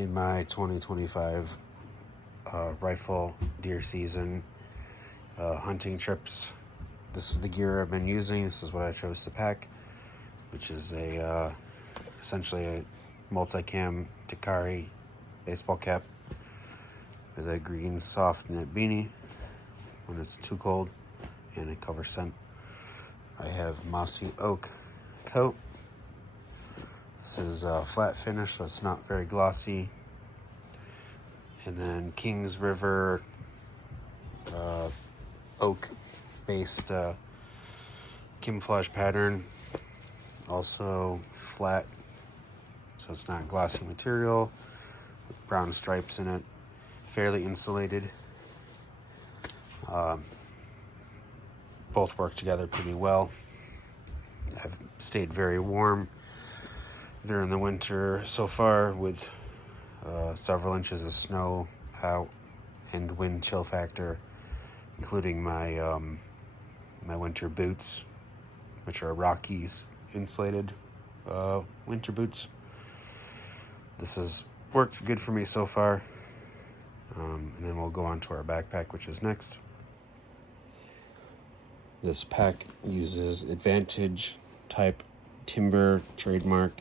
in my 2025 rifle deer season hunting trips. This is the gear I've been using. This is what I chose to pack, which is essentially a multicam Takari baseball cap with a green soft knit beanie when it's too cold, and a cover scent. I have mossy oak coat. This is flat finish, so it's not very glossy. And then Kings River oak based camouflage pattern, also flat, so it's not glossy material, with brown stripes in it, fairly insulated. Both work together pretty well. I've stayed very warm during the winter so far, with several inches of snow out and wind chill factor, including my my winter boots, which are Rockies insulated winter boots. This has worked good for me so far. And then we'll go on to our backpack, which is next. This pack uses Advantage type timber trademark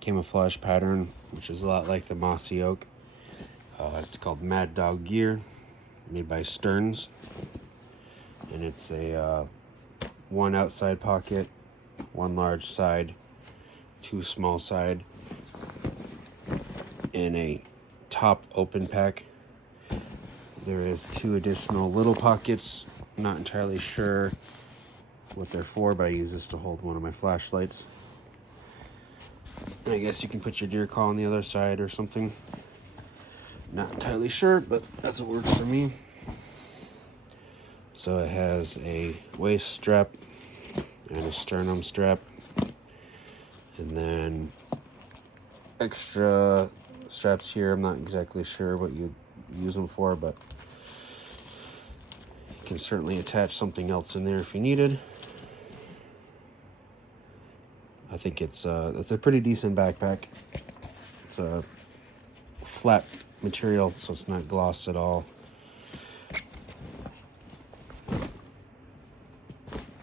camouflage pattern, which is a lot like the mossy oak. It's called Mad Dog gear, made by Stearns, and it's a one outside pocket, one large side, two small side, and a top open pack. There is two additional little pockets. I'm not entirely sure what they're for, but I use this to hold one of my flashlights. And I guess you can put your deer call on the other side or something. Not entirely sure, but that's what works for me. So it has a waist strap and a sternum strap, and then extra straps here. I'm not exactly sure what you use them for, but you can certainly attach something else in there if you needed. I think it's a pretty decent backpack. It's a flat material, so it's not glossed at all.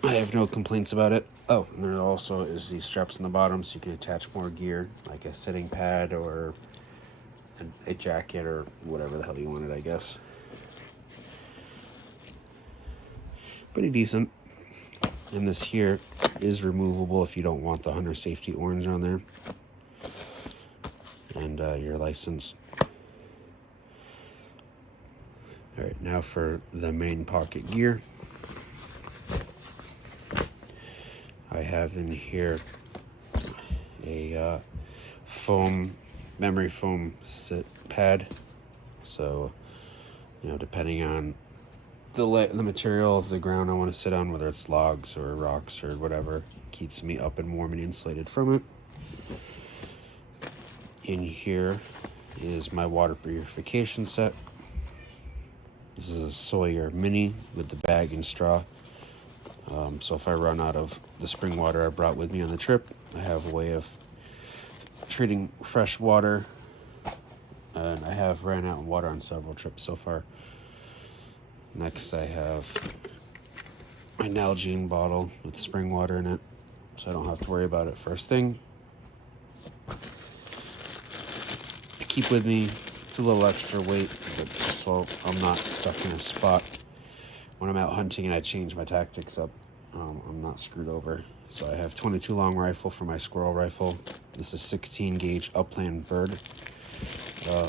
I have no complaints about it. Oh, and there also is these straps on the bottom, so you can attach more gear, like a sitting pad or a jacket or whatever the hell you wanted, I guess. Pretty decent. And this here is removable if you don't want the hunter safety orange on there, and your license. All right, now for the main pocket gear. I have in here a memory foam sit pad. So, depending on the material of the ground I want to sit on, whether it's logs or rocks or whatever, keeps me up and warm and insulated from it. In here is my water purification set. This is a Sawyer Mini with the bag and straw. So if I run out of the spring water I brought with me on the trip, I have a way of treating fresh water, and I have ran out of water on several trips so far. Next, I have my Nalgene bottle with spring water in it, so I don't have to worry about it first thing. I keep with me, it's a little extra weight, but just so I'm not stuck in a spot when I'm out hunting and I change my tactics up. I'm not screwed over. So I have 22 long rifle for my squirrel rifle. This is 16 gauge upland bird,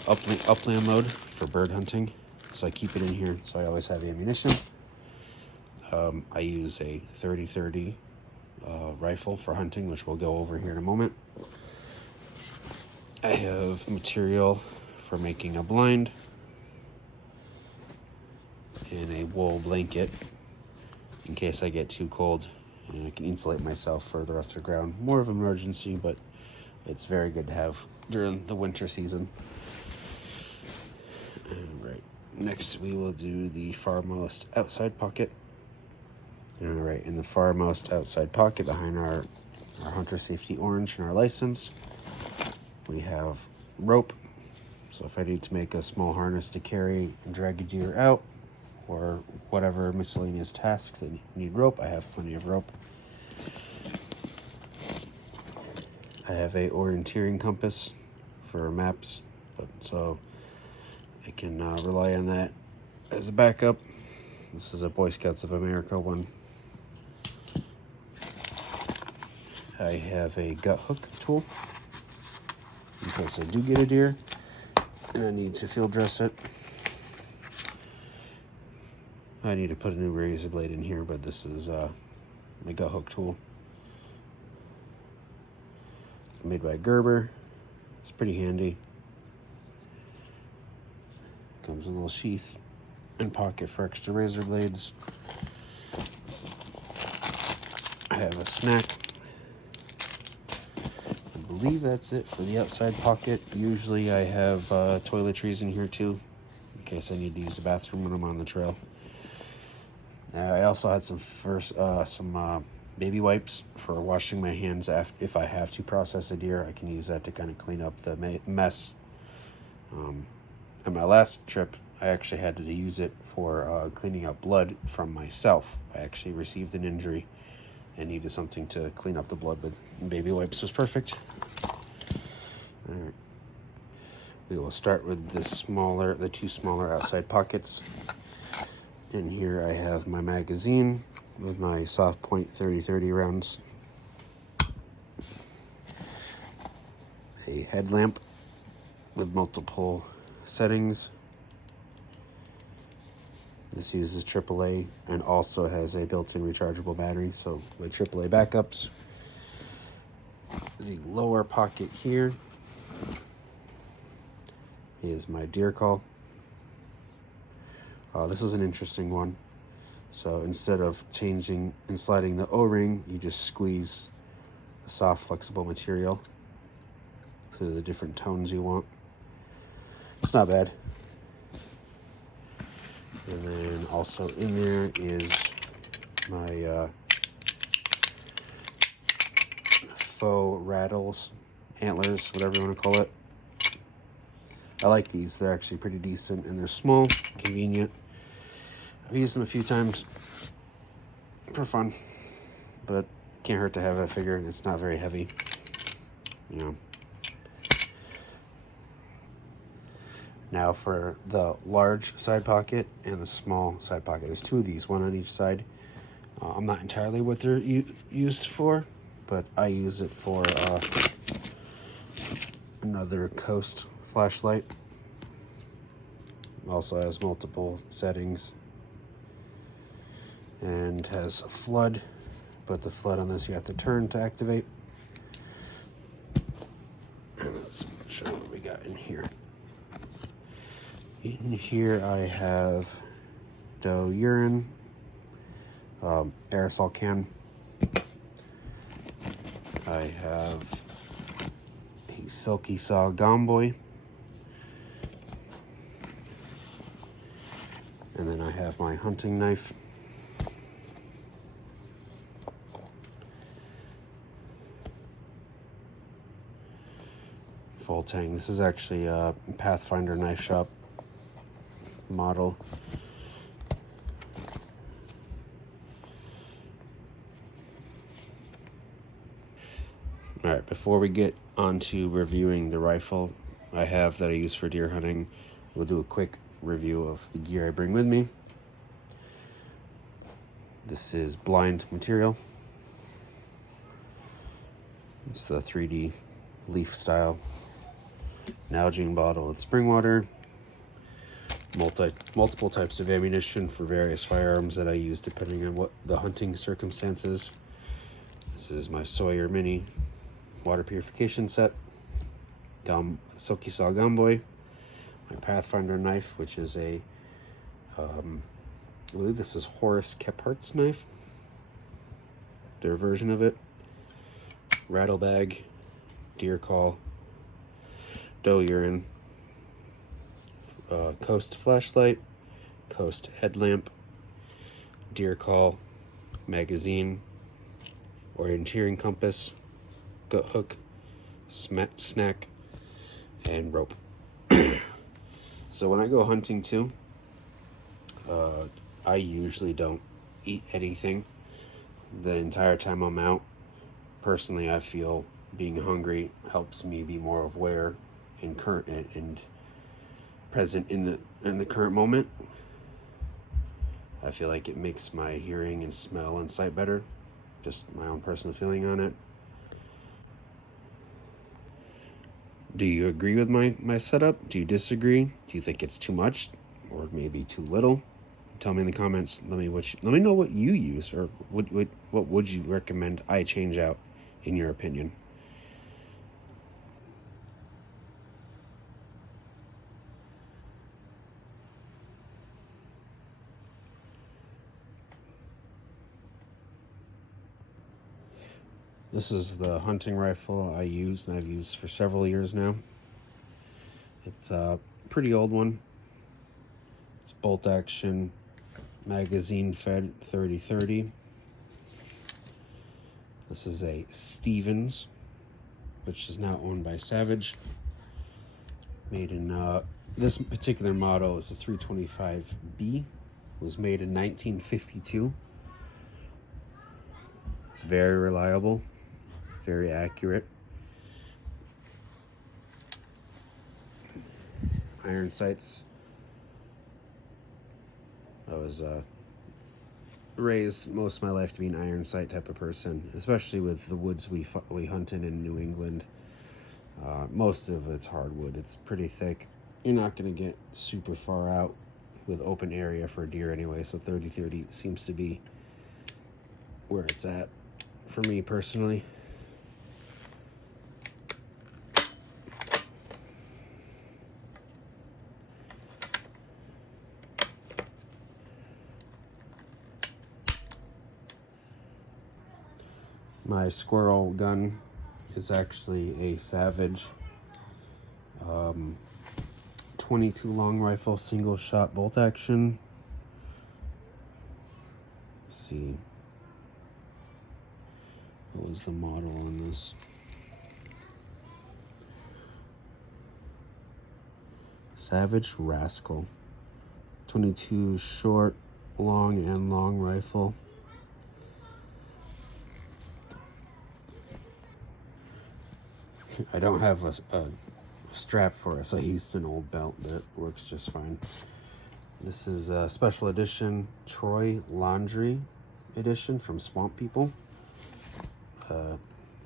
upland mode for bird hunting. So I keep it in here so I always have ammunition. I use a 30-30 rifle for hunting, which we'll go over here in a moment. I have material for making a blind and a wool blanket in case I get too cold, and I can insulate myself further off the ground. More of an emergency, but it's very good to have during the winter season. Alright, next we will do the farmost outside pocket. Alright, in the farmost outside pocket behind our hunter safety orange and our license, we have rope, So if I need to make a small harness to carry and drag a deer out, or whatever miscellaneous tasks that need rope, I have plenty of rope. I have a orienteering compass for maps, so I can rely on that as a backup. This is a Boy Scouts of America one. I have a gut hook tool in case I do get a deer and I need to field dress it. I need to put a new razor blade in here, but this is my gut hook tool. Made by Gerber. It's pretty handy. Comes with a little sheath and pocket for extra razor blades. I have a snack. I believe that's it for the outside pocket. Usually I have toiletries in here too, in case I need to use the bathroom when I'm on the trail. I also had some baby wipes for washing my hands if I have to process a deer. I can use that to kind of clean up the mess. On my last trip, I actually had to use it for cleaning up blood from myself. I actually received an injury and needed something to clean up the blood with. Baby wipes was perfect. All right. We will start with the two smaller outside pockets. In here I have my magazine with my soft point 30-30 rounds, a headlamp with multiple settings. This uses AAA and also has a built-in rechargeable battery, so with AAA backups. The lower pocket here is my deer call. This is an interesting one. So instead of changing and sliding the O-ring, you just squeeze the soft flexible material to the different tones you want. It's not bad. And then also in there is my faux rattles, antlers, whatever you want to call it. I like these. They're actually pretty decent and they're small, convenient. I've used them a few times for fun, but can't hurt to have. I figure it's not very heavy, you know. Now for the large side pocket and the small side pocket. There's two of these, one on each side. I'm not entirely what they're used for, but I use it for another Coast flashlight. Also has multiple settings and has a flood, but the flood on this you have to turn to activate. Let's show what we got in here. In here I have doe urine, aerosol can. I have a Silky Saw Gomboy. And then I have my hunting knife. Full tang. This is actually a Pathfinder knife shop model. All right, before we get on to reviewing the rifle I have that I use for deer hunting, we'll do a quick review of the gear I bring with me. This is blind material. It's the 3D leaf style Nalgene bottle with spring water, multiple types of ammunition for various firearms that I use depending on what the hunting circumstances. This is my Sawyer Mini water purification set, Silky Saw Gomboy, my Pathfinder knife, which is a I believe this is Horace Kephardt's knife, their version of it, rattle bag, deer call, doe urine, Coast flashlight, Coast headlamp, deer call, magazine, orienteering compass, gut hook, snack, and rope. So when I go hunting too, I usually don't eat anything the entire time I'm out. Personally, I feel being hungry helps me be more aware and current and present in the current moment. I feel like it makes my hearing and smell and sight better. Just my own personal feeling on it. Do you agree with my setup? Do you disagree? Do you think it's too much or maybe too little? Tell me in the comments. Let me know what you use, or what would you recommend I change out in your opinion. This is the hunting rifle I used and I've used for several years now. It's a pretty old one. It's bolt action, magazine fed 30-30. This is a Stevens, which is now owned by Savage. Made in this particular model is a 325B. It was made in 1952. It's very reliable, very accurate. Iron sights. I was raised most of my life to be an iron sight type of person, especially with the woods we hunted in New England. Most of it's hardwood. It's pretty thick. You're not going to get super far out with open area for a deer anyway, so 30-30 seems to be where it's at for me personally. My squirrel gun is actually a Savage 22 long rifle, single shot bolt action. Let's see, what was the model on this? Savage Rascal. 22 short, long, and long rifle. I don't have a strap for it, so I used an old belt that works just fine. This is a special edition Troy Laundry edition from Swamp People. The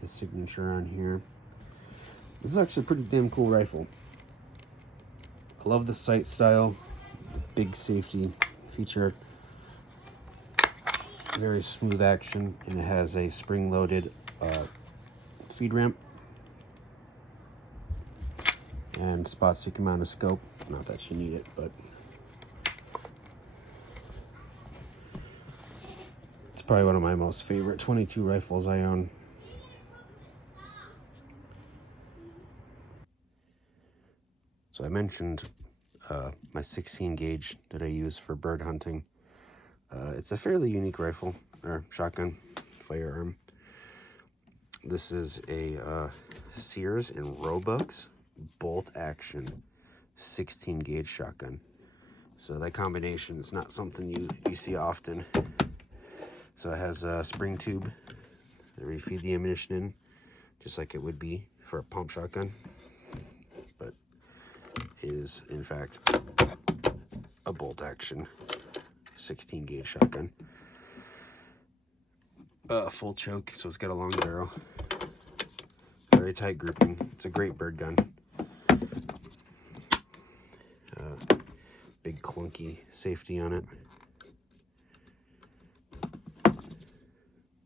signature on here. This is actually a pretty damn cool rifle. I love the sight style, the big safety feature, very smooth action, and it has a spring-loaded feed ramp and spots you can mount a scope. Not that you need it, but it's probably one of my most favorite 22 rifles I own. So I mentioned my 16 gauge that I use for bird hunting. It's a fairly unique rifle, or shotgun, firearm. This is a Sears and Roebuck's bolt action 16 gauge shotgun. So that combination is not something you see often. So it has a spring tube that you feed the ammunition in, just like it would be for a pump shotgun. But it is, in fact, a bolt action 16 gauge shotgun. Full choke, so it's got a long barrel. Very tight grouping. It's a great bird gun. Big clunky safety on it.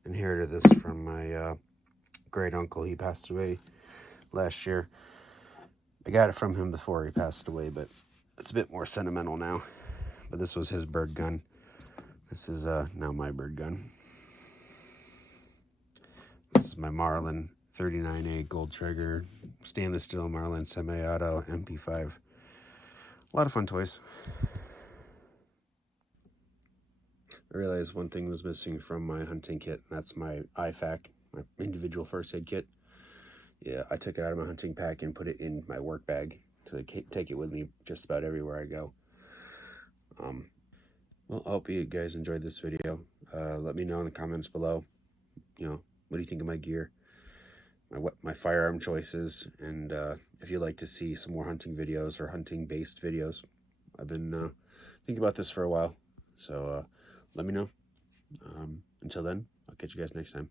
Inherited this from my great uncle. He passed away last year. I got it from him before he passed away, but it's a bit more sentimental now. But this was his bird gun. This is now my bird gun. This is my Marlin 39A gold trigger, stainless steel Marlin semi-auto MP5. A lot of fun toys. I realized one thing was missing from my hunting kit, and that's my IFAK, my individual first aid kit. Yeah, I took it out of my hunting pack and put it in my work bag. because I take it with me just about everywhere I go. Well, I hope you guys enjoyed this video. Let me know in the comments below, what do you think of my gear, my firearm choices, and if you'd like to see some more hunting videos or hunting-based videos. I've been thinking about this for a while, so let me know. Until then, I'll catch you guys next time.